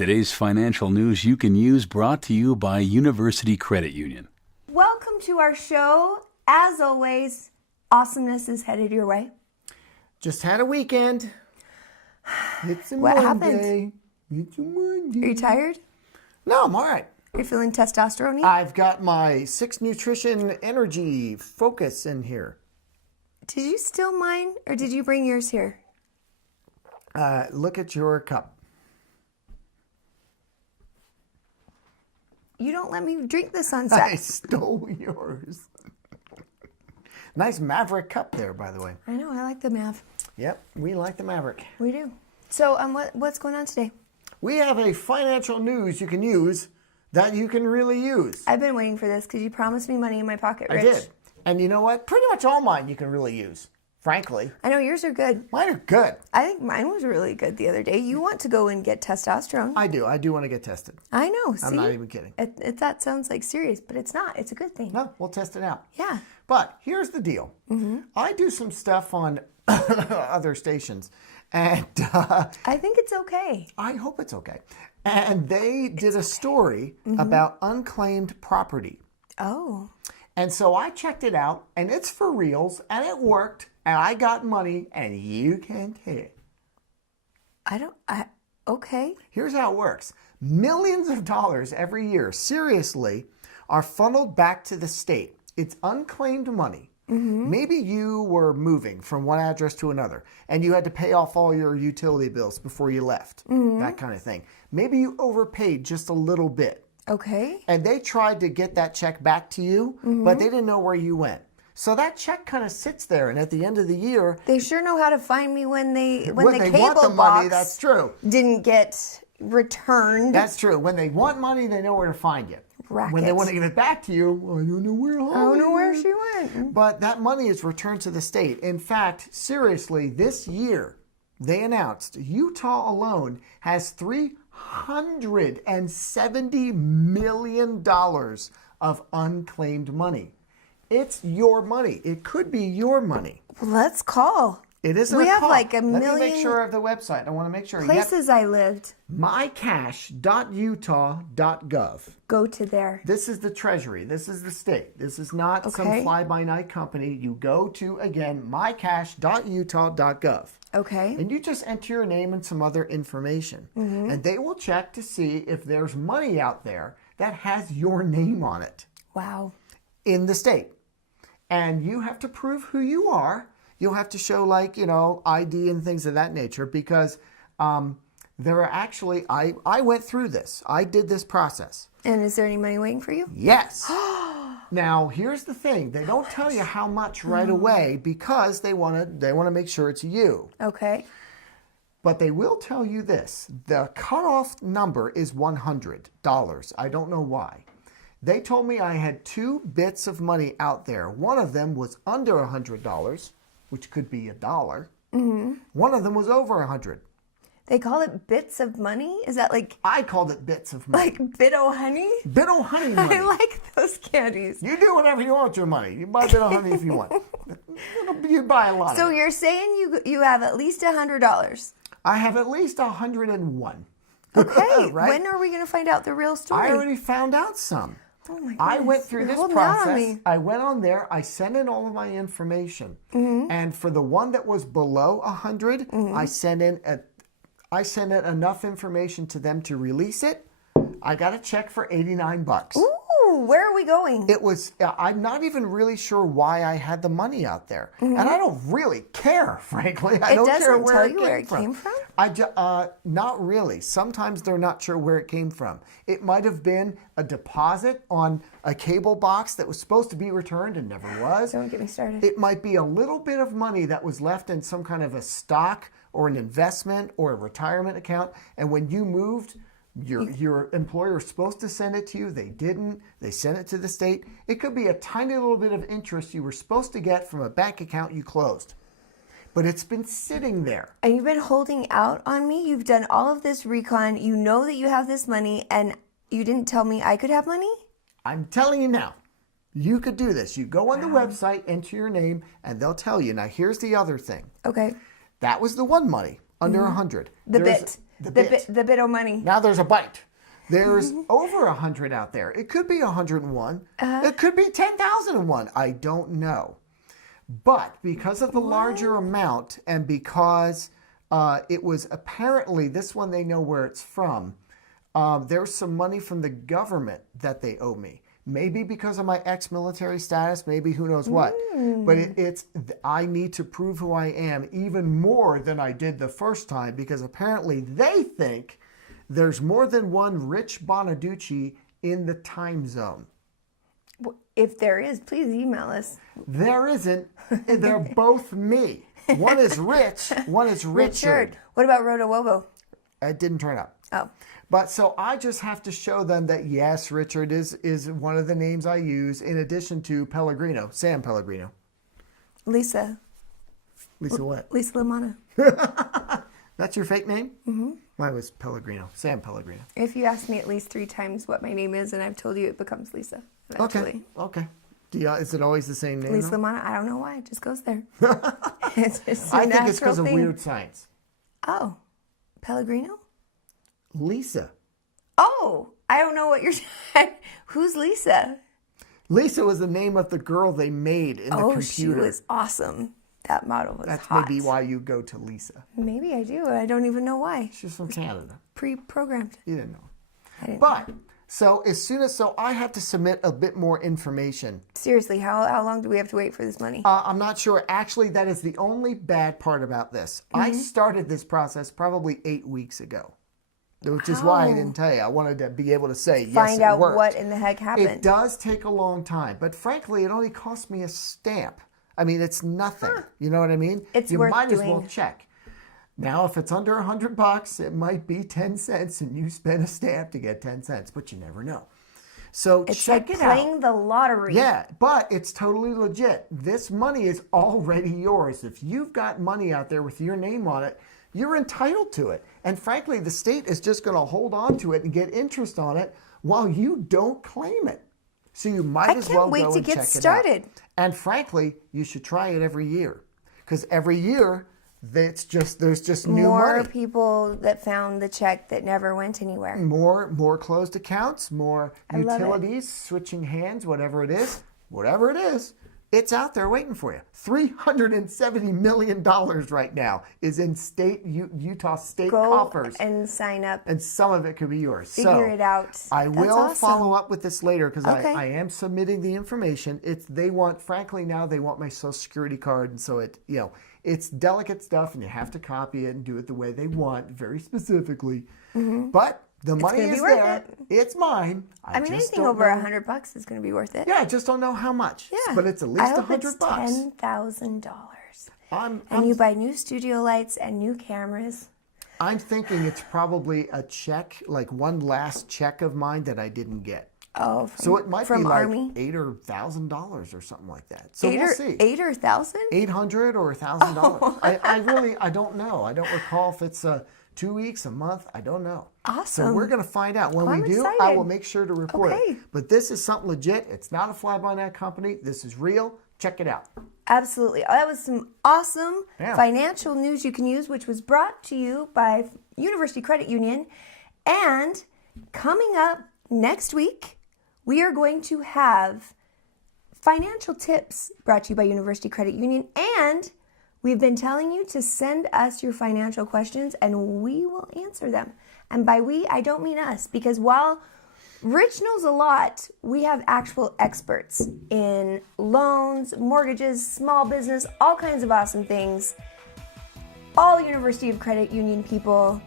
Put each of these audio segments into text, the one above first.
Today's financial news you can use, brought to you by University Credit Union. Welcome to our show. As always, awesomeness is headed your way. Just had a weekend. It's a What Monday. happened? It's a Monday. Are you tired? No, I'm all right. Are you feeling testosterone-y? I've got my 6 Nutrition Energy Focus in here. Did you steal mine, or did you bring yours here? Look at your cup. You don't let me drink this on I set. stole yours. Nice Maverick cup there, by the way. I know, I like the Mav. Yep, we like the Maverick. We do. So, what's going on today? We have a financial news you can use that you can really use. I've been waiting for this because you promised me money in my pocket, Rich. I did. And you know what? Pretty much all mine you can really use, frankly. I know yours are good. Mine are good. I think mine was really good the other day. You want to go and get testosterone. I do. I do want to get tested. I know. See? I'm not even kidding. That sounds like serious, but it's not. It's a good thing. No, we'll test it out. Yeah. But here's the deal. I do some stuff on other stations, and I think it's okay. I hope it's okay. And they did a story about unclaimed property. Oh. And so I checked it out, and it's for reals, and it worked, and I got money, and you can't hit it. Okay. Here's how it works. Millions of dollars every year, seriously, are funneled back to the state. It's unclaimed money. Maybe you were moving from one address to another, and you had to pay off all your utility bills before you left, that kind of thing. Maybe you overpaid just a little bit. Okay. And they tried to get that check back to you, but they didn't know where you went. So that check kind of sits there, and at the end of the year, They sure know how to find me when the when they cable want the box money, that's true. didn't get returned. That's true. When they want money, they know where to find you. When they want to give it back to you, I don't know where I don't know where she went. But that money is returned to the state. In fact, seriously, this year, they announced Utah alone has $370 million of unclaimed money. It's your money. It could be your money. Let's call. It isn't We a have call. like a Let me make million sure of the website. I want to make sure. places I lived. mycash.utah.gov. Go to there. This is the Treasury. This is the state. This is not some Okay. fly-by-night company. You go to, again, mycash.utah.gov. Okay. And you just enter your name and some other information. And they will check to see if there's money out there that has your name on it Wow. in the state. And you have to prove who you are. You'll have to show, like, ID and things of that nature, because there are actually, I went through this. I did this process. And is there any money waiting for you? Yes. Now, here's the thing. They don't tell you how much right away, because they want to make sure it's you. Okay. But they will tell you this. The cutoff number is $100. I don't know why. They told me I had 2 bits of money out there. One of them was under $100, which could be $1. One of them was over $100. They call it bits of money? Is that like I called it bits of money. bit o' honey? Bit o' honey money. I like those candies. You do whatever you want with your money. You buy a bit of honey if you want. You buy a lot So of it. you're saying you have at least $100. I have at least 101. Okay. Right? When are we going to find out the real story? I already found out some. Oh my goodness. I went through You're this holding out on process. me. I went on there. I sent in all of my information, and for the one that was below 100, I sent in enough information to them to release it. I got a check for $89. Ooh, where are we going? It was. I'm not even really sure why I had the money out there, and I don't really care, frankly. I don't care doesn't where tell it you where it came from? Not really. Sometimes they're not sure where it came from. It might have been a deposit on a cable box that was supposed to be returned and never was. Don't get me started. It might be a little bit of money that was left in some kind of a stock or an investment or a retirement account, and when you moved, your employer was supposed to send it to you. They didn't. They sent it to the state. It could be a tiny little bit of interest you were supposed to get from a bank account you closed. But it's been sitting there. And you've been holding out on me. You've done all of this recon. You know that you have this money, and you didn't tell me I could have money? I'm telling you now. You could do this. You go on the website, enter your name, and they'll tell you. Now, here's the other thing. Okay. That was the one money, under 100. The bit. The bit. The bit of money. Now there's a bite. There's over 100 out there. It could be 101. It could be 10,001. I don't know. But because of the larger amount and because it was apparently, this one they know where it's from, there's some money from the government that they owe me. Maybe because of my ex-military status, maybe who knows what. But I need to prove who I am even more than I did the first time because apparently they think there's more than one Rich Bonaducci in the time zone. If there is, please email us. There isn't. They're both me. One is Rich, one is Richard. What about Roto Wobo? It didn't turn up. Oh. But so I just have to show them that yes, Richard is one of the names I use in addition to Pellegrino, Sam Pellegrino. Lisa. Lisa what? Lisa Lamana. That's your fake name? Mm-hmm. Mine was Pellegrino, Sam Pellegrino. If you ask me at least 3 times what my name is and I've told you, it becomes Lisa eventually. Okay. Is it always the same name? Lisa Lamana, I don't know why. It just goes there. It's just a I think it's because of thing. weird science. Oh. Pellegrino? Lisa. Oh, I don't know what you're saying. Who's Lisa? Lisa was the name of the girl they made in the computer. Oh, she was awesome. That model was That's hot. maybe why you go to Lisa. Maybe I do. I don't even know why. She's from Canada. Pre-programmed. You didn't know. I didn't. But so I have to submit a bit more information. Seriously, how long do we have to wait for this money? I'm not sure. Actually, that is the only bad part about this. I started this process probably 8 weeks ago, which is why I didn't tell you. I wanted to be able to say, yes, Find it out worked. what in the heck happened. It does take a long time, but frankly, it only cost me a stamp. I mean, it's nothing. You know what I mean? It's you worth might as well doing. check. Now, if it's under $100, it might be 10 cents, and you spend a stamp to get 10 cents, but you never know. So It's check like it out. playing the lottery. Yeah, but it's totally legit. This money is already yours. If you've got money out there with your name on it, you're entitled to it. And frankly, the state is just going to hold on to it and get interest on it while you don't claim it. So you might as well go and check it out. I can't wait to get started. And frankly, you should try it every year. Because every year, there's just new More money. people that found the check that never went anywhere. More closed accounts, more love it. utilities, switching hands, whatever it is, it's out there waiting for you. $370 million right now is in Utah state coffers. And sign up. And some of it could be yours. Figure it out. I That's will awesome. follow up with this later because Okay. I am submitting the information. Frankly, now they want my Social Security card, and so it's delicate stuff, and you have to copy it and do it the way they want, very specifically. But the money gonna be is worth there. it. It's mine. I mean, just anything don't over know. $100 is going to be worth it. Yeah, I just don't know how much. Yeah. But it's at I least hope $100. it's $10,000. I'm And you buy new studio lights and new cameras. I'm thinking it's probably a check, like one last check of mine that I didn't get. Oh, So it might be from like Army? $8,000 or $1,000 or something like that. So we'll see. 8 or 1,000? $800 or $1,000. I don't know. I don't recall if it's 2 weeks, a month. I don't know. Awesome. So we're going to find out. When I'm we do, I excited. will make sure to report Okay. it. But this is something legit. It's not a fly-by-night company. This is real. Check it out. Absolutely. That was some awesome Yeah. financial news you can use, which was brought to you by University Credit Union. And coming up next week, we are going to have financial tips brought to you by University Credit Union. And we've been telling you to send us your financial questions and we will answer them. And by we, I don't mean us, because while Rich knows a lot, we have actual experts in loans, mortgages, small business, all kinds of awesome things. All University of Credit Union people.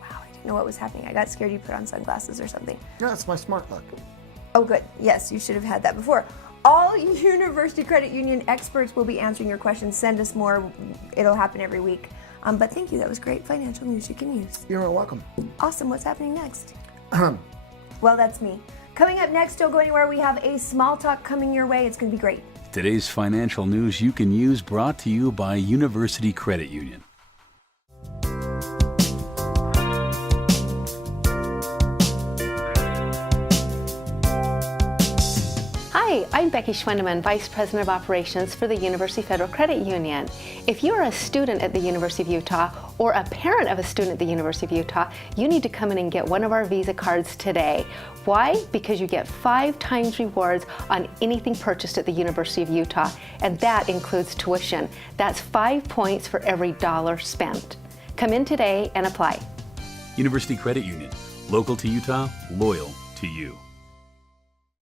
Wow, I didn't know what was happening. I got scared you put on sunglasses or something. No, that's my smart look. Oh, good. Yes, you should have had that before. All University Credit Union experts will be answering your questions. Send us more. It'll happen every week. But thank you. That was great financial news you can use. You're welcome. Awesome. What's happening next? Well, that's me. Coming up next, don't go anywhere. We have a small talk coming your way. It's going to be great. Today's financial news you can use brought to you by University Credit Union. Hi, Hi, I'm Becky Schwendeman, Vice President of Operations for the University Federal Credit Union. If you're a student at the University of Utah or a parent of a student at the University of Utah, you need to come in and get one of our Visa cards today. Why? Because you get 5 times rewards on anything purchased at the University of Utah, and that includes tuition. That's 5 points for every dollar spent. Come in today and apply. University Credit Union. Local to Utah, loyal to you.